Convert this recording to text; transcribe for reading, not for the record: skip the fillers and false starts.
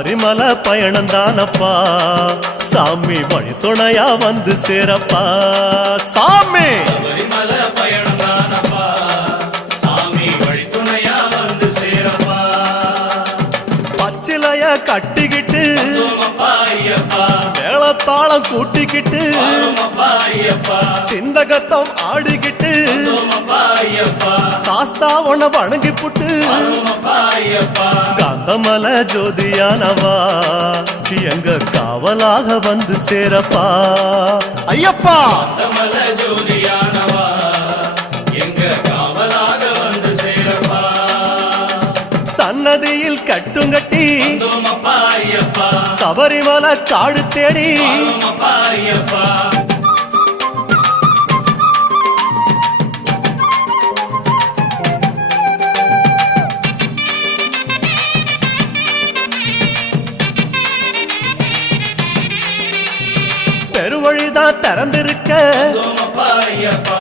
சபரிமலை பயணம் தானப்பா சாமி வழி துணையா வந்து சேரப்பா சாமி சபரிமலை பயணம் தானப்பா சாமி வழி துணையா வந்து சேரப்பா பச்சிலைய கட்டிக்கிட்டு ஐயப்பா மேளத்தாளம் கூட்டிக்கிட்டு ஐயப்பா சிந்தகத்தம் ஆடிக்கிட்டு ஐயப்பா சாஸ்தாவன வணங்கி புட்டு ஐயப்பா காந்தமல ஜோதியானவா எங்க காவலாக வந்து சேரப்பா ஐயப்பா காந்தமல ஜோதியானவா எங்க காவலாக வந்து சேரப்பா சன்னதியில் கட்டுங்கட்டி ஐயப்பா சபரிமலை காடு தேடி ஐயப்பா பெருவழிதான் திறந்திருக்க ஐயப்பா